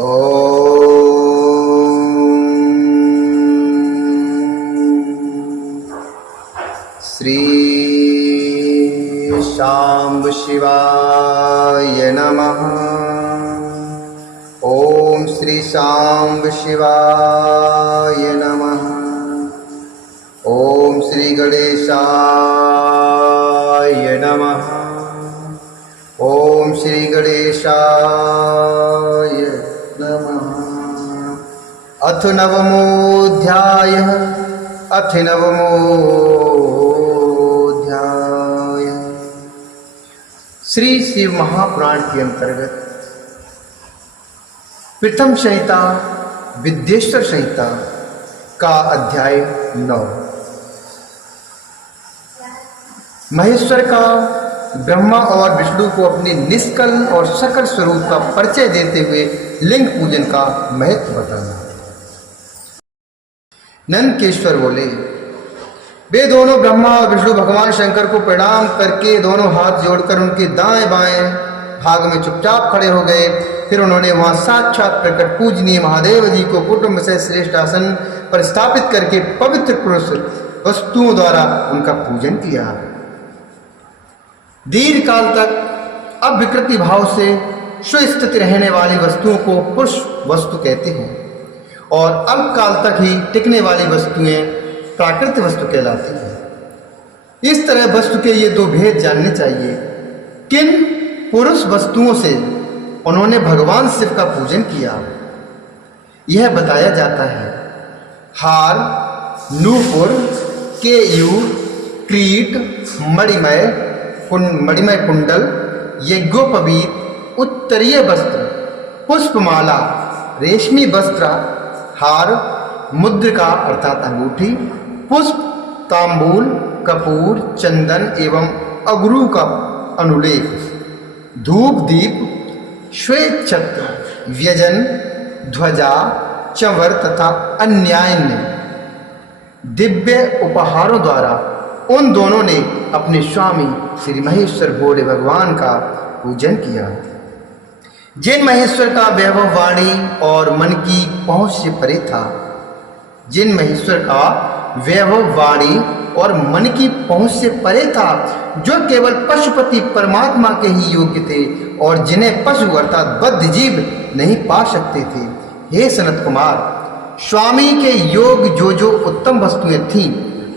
श्री शांब शिवाय नमः। ओम श्री शांब शिवाय नमः। ओम श्री गणेशाय नमः। ओम श्री गणेशाय नमः। अथ नवमोऽध्यायः। अथ नवमोऽध्यायः। श्री शिव महापुराण के अंतर्गत प्रथम संहिता विद्येश्वर संहिता का अध्याय 9। महेश्वर का ब्रह्मा और विष्णु को अपने निष्कल और सकल स्वरूप का परिचय देते हुए लिंग पूजन का महत्व बताना। नंदकेश्वर बोले, वे दोनों ब्रह्मा और विष्णु भगवान शंकर को प्रणाम करके दोनों हाथ जोड़कर उनके दाएं बाएं भाग में चुपचाप खड़े हो गए। फिर उन्होंने वहां साक्षात प्रकट पूजनीय महादेव जी को कुटुंब से श्रेष्ठ आसन पर स्थापित करके पवित्र पुरुष वस्तुओं द्वारा उनका पूजन किया। दीर्घ काल तक अविकृति भाव से सुस्थित रहने वाली वस्तुओं को पुरुष वस्तु कहते हैं और अल्प काल तक ही टिकने वाली वस्तुएं प्राकृत वस्तु कहलाती हैं। इस तरह वस्तु के ये दो भेद जानने चाहिए। किन पुरुष वस्तुओं से उन्होंने भगवान शिव का पूजन किया, यह बताया जाता है। हार, नूपुर, केयूर, क्रीट, मणिमय कुंडल, यज्ञोपवीत, उत्तरीय वस्त्र, पुष्पमाला, रेशमी वस्त्र, हार, मुद्रिका अर्थात अंगूठी, पुष्प, तांबूल, कपूर, चंदन एवं अगरू का अनुलेख, धूप दीप, श्वेत छत्र, व्यजन, ध्वजा, चंवर तथा अन्यान्य दिव्य उपहारों द्वारा उन दोनों ने अपने स्वामी श्री महेश्वर भोले भगवान का पूजन किया। जिन महेश्वर का वैभव वाणी और मन की पहुंच से परे था, जिन महेश्वर का वैभव वाणी और मन की पहुंच से परे था, जो केवल पशुपति परमात्मा के ही योग्य थे और जिन्हें पशु अर्थात बद्ध जीव नहीं पा सकते थे। हे सनत कुमार, स्वामी के योग जो उत्तम वस्तुएं थीं,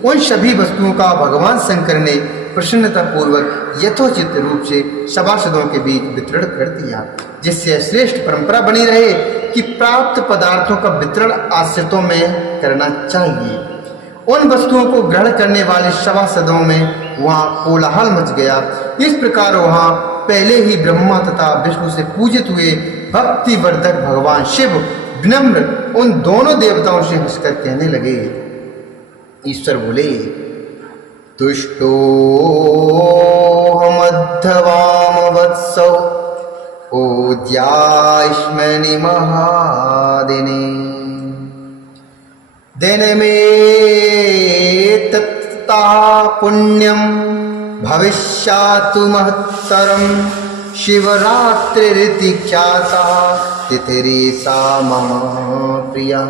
उन सभी वस्तुओं का भगवान शंकर ने प्रसन्नता पूर्वक यथोचित रूप से सभासदों के बीच वितरण कर दिया, जिससे श्रेष्ठ परंपरा बनी रहे कि प्राप्त पदार्थों का वितरण आश्रितों में करना चाहिए। उन वस्तुओं को ग्रहण करने वाले सभासदों में वहां कोलाहल मच गया। इस प्रकार वहां पहले ही ब्रह्मा तथा विष्णु से पूजित हुए भक्ति वर्धक भगवान शिव विनम्र उन दोनों देवताओं से हंसकर कहने लगे। ईश्वर बोले, तुष्टो मध्यवाम वत्सौ ओद्याश्मनि महादिने दिन में तत्ता पुण्यम भविष्यातु महत्तरम शिवरात्रिरिति ख्याता तिथिरेसा मम प्रिया।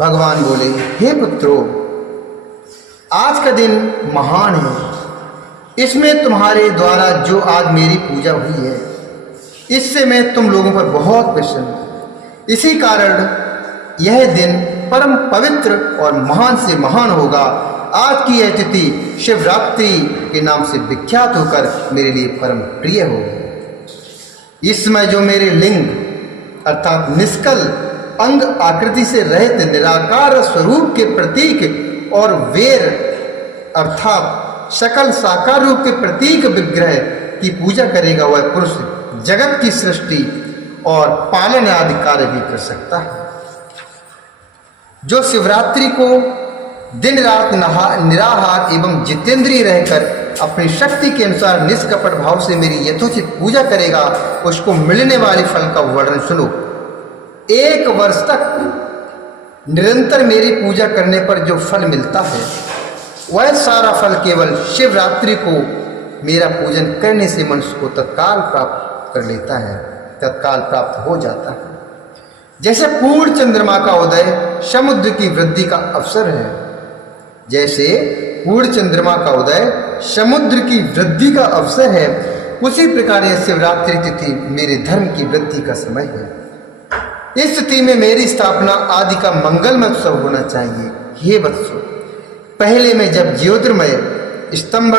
भगवान बोले, हे पुत्रों, आज का दिन महान है। इसमें तुम्हारे द्वारा जो आज मेरी पूजा हुई है, इससे मैं तुम लोगों पर बहुत प्रसन्न हूं। इसी कारण यह दिन परम पवित्र और महान से महान होगा। आज की यह तिथि शिवरात्रि के नाम से विख्यात होकर मेरे लिए परम प्रिय होगी। इस समय जो मेरे लिंग अर्थात निष्कल अंग आकृति से रहित निराकार स्वरूप के प्रतीक और वेर अर्थात सकल साकार रूप के प्रतीक विग्रह की पूजा करेगा, वह पुरुष जगत की सृष्टि और पालन आदि कार्य भी कर सकता है। जो शिवरात्रि को दिन रात निराहार एवं जितेंद्रिय रहकर अपनी शक्ति के अनुसार निष्कपट भाव से मेरी यथोचित पूजा करेगा, उसको मिलने वाले फल का वर्णन सुनो। 1 वर्ष तक निरंतर मेरी पूजा करने पर जो फल मिलता है, वह सारा फल केवल शिवरात्रि को मेरा पूजन करने से मनुष्य को तत्काल प्राप्त कर लेता है। तत्काल प्राप्त हो जाता है। जैसे पूर्ण चंद्रमा का उदय समुद्र की वृद्धि का अवसर है, जैसे पूर्ण चंद्रमा का उदय समुद्र की वृद्धि का अवसर है, उसी प्रकार यह शिवरात्रि तिथि मेरे धर्म की वृद्धि का समय है। इस तिथि में मेरी स्थापना आदि का मंगलमय उत्सव होना चाहिए। हे वत्सो, पहले में जब ज्योतिर्मय स्तंभ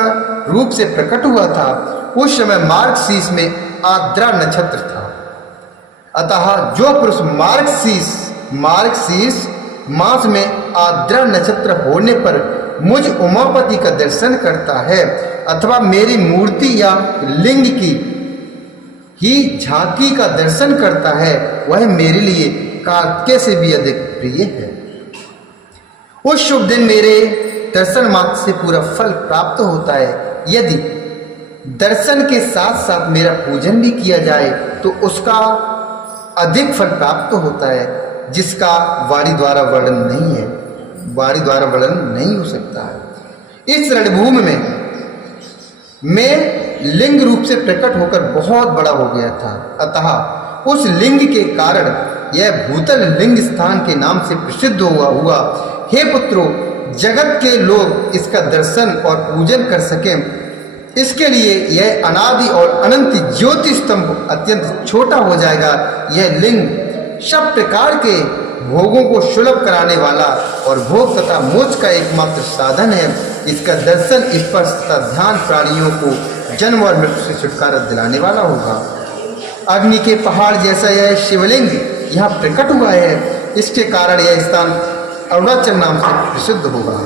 रूप से प्रकट हुआ था, उस समय मार्गशीर्ष में आर्द्रा नक्षत्र था। अतः जो पुरुष मार्गशीर्ष मास में आर्द्रा नक्षत्र होने पर मुझ उमापति का दर्शन करता है अथवा मेरी मूर्ति या लिंग की ही झांकी का दर्शन करता है, वह मेरे लिए कार्तिकेय से भी अधिक प्रिय है। उस शुभ दिन मेरे दर्शन मात्र से पूरा फल प्राप्त होता है। यदि दर्शन के साथ साथ मेरा पूजन भी किया जाए तो उसका अधिक फल प्राप्त होता है, जिसका वाणी द्वारा वर्णन नहीं है, वाणी द्वारा वर्णन नहीं हो सकता है। इस रणभूमि में मैं लिंग रूप से प्रकट होकर बहुत बड़ा हो गया था, अतः उस लिंग के कारण यह भूतल लिंग स्थान के नाम से प्रसिद्ध हुआ। हे पुत्रों, जगत के लोग इसका दर्शन और पूजन कर सकें, इसके लिए यह अनादि और अनंत ज्योति स्तंभ अत्यंत छोटा हो जाएगा। यह लिंग सब प्रकार के भोगों को सुलभ कराने वाला और भोग तथा मोक्ष का एकमात्र साधन है। इसका दर्शन, स्पर्श तथा ध्यान प्राणियों को जन्म और मृत्यु से छुटकारा दिलाने वाला होगा। अग्नि के पहाड़ जैसा यह शिवलिंग यहाँ प्रकट हुआ है, इसके कारण यह स्थान अरुणाचल नाम से प्रसिद्ध होगा।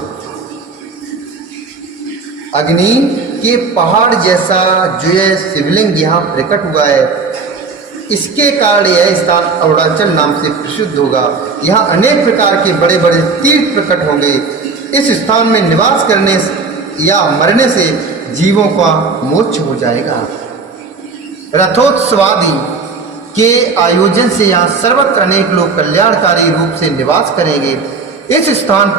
अग्नि के पहाड़ जैसा जो यह शिवलिंग यहाँ प्रकट हुआ है, इसके कारण यह स्थान अरुणाचल नाम से प्रसिद्ध होगा। यहाँ अनेक प्रकार के बड़े बड़े तीर्थ प्रकट होंगे। इस स्थान में निवास करने या मरने से जीवों का मोक्ष हो जाएगा। रथोत्सवादि के आयोजन से यहाँ सर्वत्र अनेक लोग कल्याणकारी रूप से निवास करेंगे। इस स्थान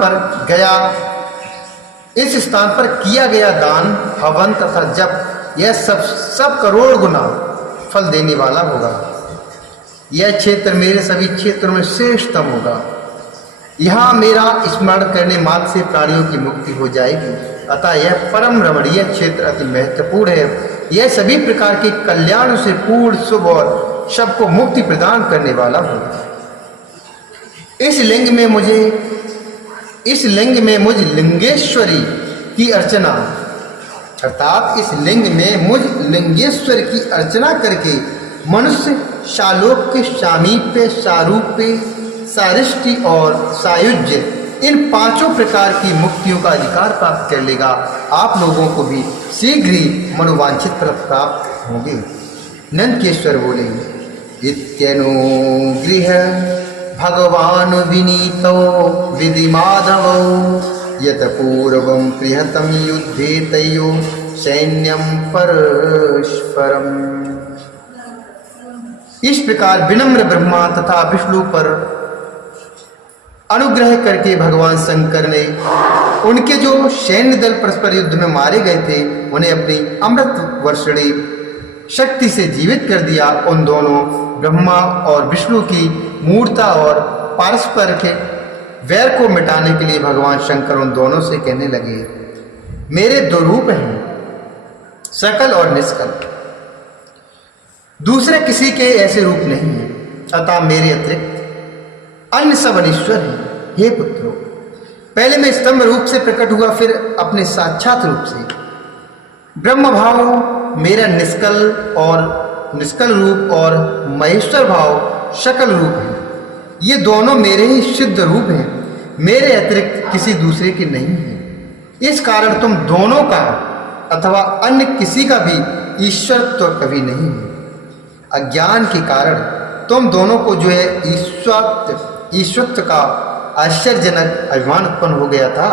पर किया गया दान, हवन तथा जप यह सब करोड़ गुना फल देने वाला होगा। यह क्षेत्र मेरे सभी क्षेत्रों में श्रेष्ठतम होगा। यहाँ मेरा स्मरण करने मात्र से प्राणियों की मुक्ति हो जाएगी, अतः यह परम रमणीय क्षेत्र अति महत्वपूर्ण है। यह सभी प्रकार के कल्याण से पूर्ण, शुभ और सबको मुक्ति प्रदान करने वाला होगा। इस लिंग में मुझ लिंगेश्वरी की अर्चना, अर्थात इस लिंग में मुझ लिंगेश्वर की अर्चना करके मनुष्य शालोक्य, सामीप्य, सारूप्य, सारिष्टि और सायुज्य इन पांचों प्रकार की मुक्तियों का अधिकार प्राप्त कर लेगा। आप लोगों को भी शीघ्र ही मनोवांछित फल प्राप्त होंगे। नंदकेश्वर बोले, इत्यनुगृह भगवान विनीतो विधि माधवो यत पूर्वं कृहतं युद्धे तयो सैन्यं परस्परम। इस प्रकार विनम्र ब्रह्मा तथा विष्णु पर अनुग्रह करके भगवान शंकर ने उनके जो सैन्य दल परस्पर युद्ध में मारे गए थे, उन्हें अपनी अमृत वर्षणी शक्ति से जीवित कर दिया। उन दोनों ब्रह्मा और विष्णु की मूर्ता और पारस्पर के वैर को मिटाने के लिए भगवान शंकर उन दोनों से कहने लगे, मेरे दो रूप हैं, सकल और निष्कल, दूसरे किसी के ऐसे रूप नहीं है, अतः मेरे अतिरिक्त अन्य सब अनिश्वर हैं। हे पुत्रों, पहले मैं स्तंभ रूप से प्रकट हुआ, फिर अपने साक्षात रूप से। ब्रह्म भाव मेरा निष्कल रूप और महेश्वर भाव सकल रूप है। ये दोनों मेरे ही सिद्ध रूप हैं, मेरे अतिरिक्त किसी दूसरे के नहीं है। इस कारण तुम दोनों का अथवा अन्य किसी का भी ईश्वरत्व कभी नहीं है। अज्ञान के कारण तुम दोनों को जो है ईश्वरत्व का आश्चर्यजनक अभिमान उत्पन्न हो गया था,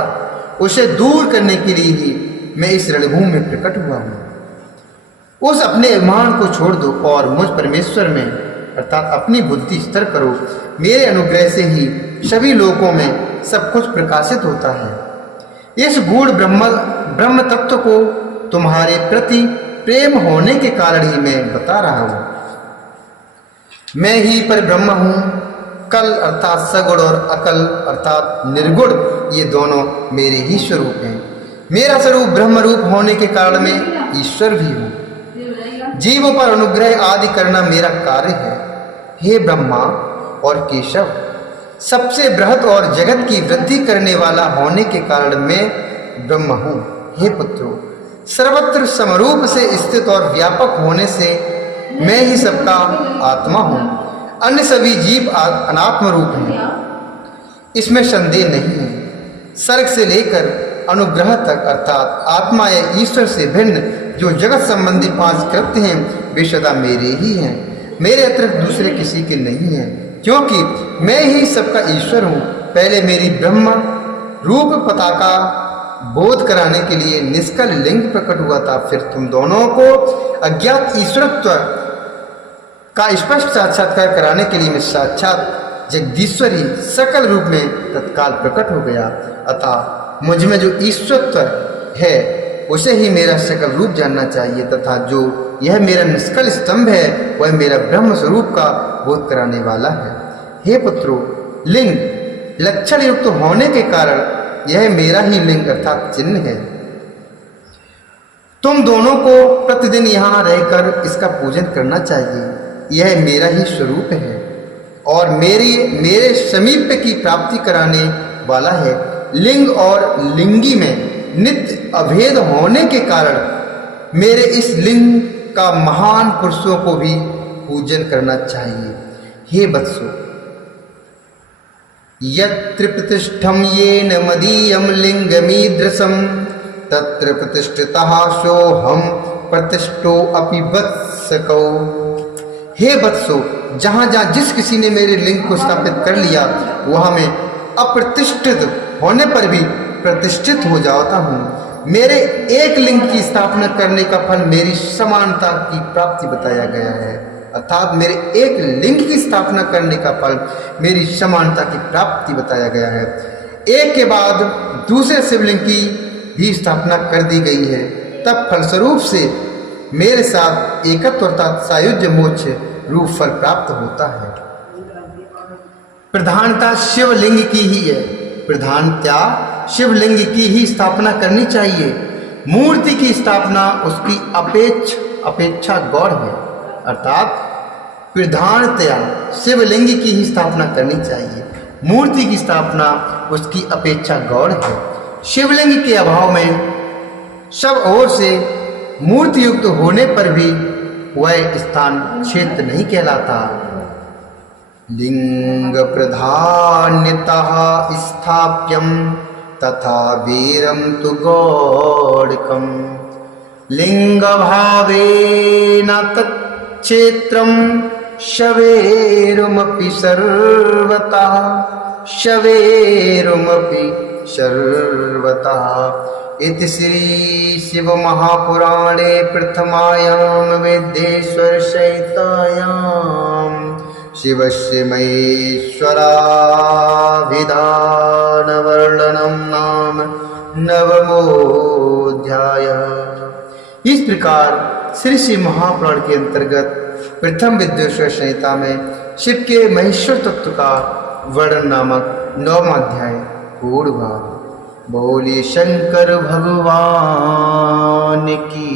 उसे दूर करने के लिए ही मैं इस रणभूमि में प्रकट हुआ हूँ। उस अपने अभिमान को छोड़ दो और मुझ परमेश्वर में अर्थात अपनी बुद्धि स्थिर करो। मेरे अनुग्रह से ही सभी लोकों में सब कुछ प्रकाशित होता है। इस गूढ़ ब्रह्म तत्व को तुम्हारे प्रति प्रेम होने के कारण ही मैं बता रहा हूँ। मैं ही पर ब्रह्म हूँ। कल अर्थात सगुण और अकल अर्थात निर्गुण, ये दोनों मेरे ही स्वरूप हैं। मेरा स्वरूप ब्रह्म रूप होने के कारण मैं ईश्वर भी हूँ। जीवों पर अनुग्रह आदि करना मेरा कार्य है। हे ब्रह्मा और केशव, सबसे बृहत और जगत की वृद्धि करने वाला होने के कारण मैं ब्रह्म हूँ। हे पुत्रों, सर्वत्र समरूप से स्थित और व्यापक होने से मैं ही सबका आत्मा हूँ। अन्य सभी जीव अनात्म रूप हैं, इसमें संदेह नहीं है। सर्ग से लेकर अनुग्रह तक अर्थात आत्मा या ईश्वर से भिन्न जो जगत संबंधी 5 कृत्य हैं वे सदा मेरे ही हैं। मेरे अतिरिक्त दूसरे किसी के नहीं हैं, क्योंकि मैं ही सबका ईश्वर हूँ। पहले मेरी ब्रह्म रूप पताका बोध कराने के लिए निष्कल लिंग प्रकट हुआ था। फिर तुम दोनों को अज्ञात ईश्वरत्व का स्पष्ट साक्षात्कार कराने के लिए मैं साक्षात जगदीश्वर ही सकल रूप में तत्काल प्रकट हो गया। अतः मुझ में जो ईश्वरत्व है उसे ही मेरा सकल रूप जानना चाहिए, तथा जो यह मेरा निष्कल स्तंभ है वह मेरा ब्रह्म स्वरूप का बोध कराने वाला है। हे पुत्रों, लिंग लक्षण युक्त होने के कारण यह मेरा ही लिंग अर्थात चिन्ह है। तुम दोनों को प्रतिदिन यहाँ रहकर इसका पूजन करना चाहिए। यह मेरा ही स्वरूप है और मेरे समीप की प्राप्ति कराने वाला है। लिंग और लिंगी में नित्य अभेद होने के कारण मेरे इस लिंग का महान पुरुषों को भी पूजन करना चाहिए। हे वत्सो, यत्र प्रतिष्ठम येन मदीयम लिंगमीदृशम तत्र प्रतिष्ठितः सोऽहं प्रतिष्ठो अपि वत्सकौ। हे वत्सो, जहाँ जहाँ जिस किसी ने मेरे लिंग को स्थापित कर लिया वहाँ मैं अप्रतिष्ठित होने पर भी प्रतिष्ठित हो जाता हूँ। मेरे एक लिंग की स्थापना करने का फल मेरी समानता की प्राप्ति बताया गया है। अर्थात मेरे एक लिंग की स्थापना करने का फल मेरी समानता की प्राप्ति बताया गया है। एक के बाद दूसरे शिवलिंग की भी स्थापना कर दी गई है, तब फलस्वरूप से मेरे साथ एकत्व अर्थात सायुज्य मोक्ष रूप फल प्राप्त होता है। प्रधानता शिवलिंग की ही है। प्रधानता शिवलिंग की ही स्थापना करनी चाहिए। मूर्ति की स्थापना उसकी अपेक्षा गौण है। अर्थात प्रधानतया शिवलिंग की ही स्थापना करनी चाहिए। मूर्ति की स्थापना उसकी अपेक्षा गौण है। शिवलिंग के अभाव में सब ओर से मूर्ति युक्त होने पर भी वह स्थान क्षेत्र नहीं कहलाता। लिंग प्रधान्यतः स्थाप्यम तथा वीरम तु गौड़कम लिंग भावेन तच्क्षेत्रम शवेरुमपि सर्वतः इति श्री शिव महापुराणे प्रथमायां वेदेश्वर संहितायां शिवस्य महेश्वराभिधान वर्णनम नाम नवमोऽध्यायः। इस प्रकार श्री शिव महापुराण के अंतर्गत प्रथम वेदेश्वर संहिता में शिव के महेश्वर तत्व का वर्णन नामक 9वां अध्याय पूर्ण हुआ। बोलिए शंकर भगवान की।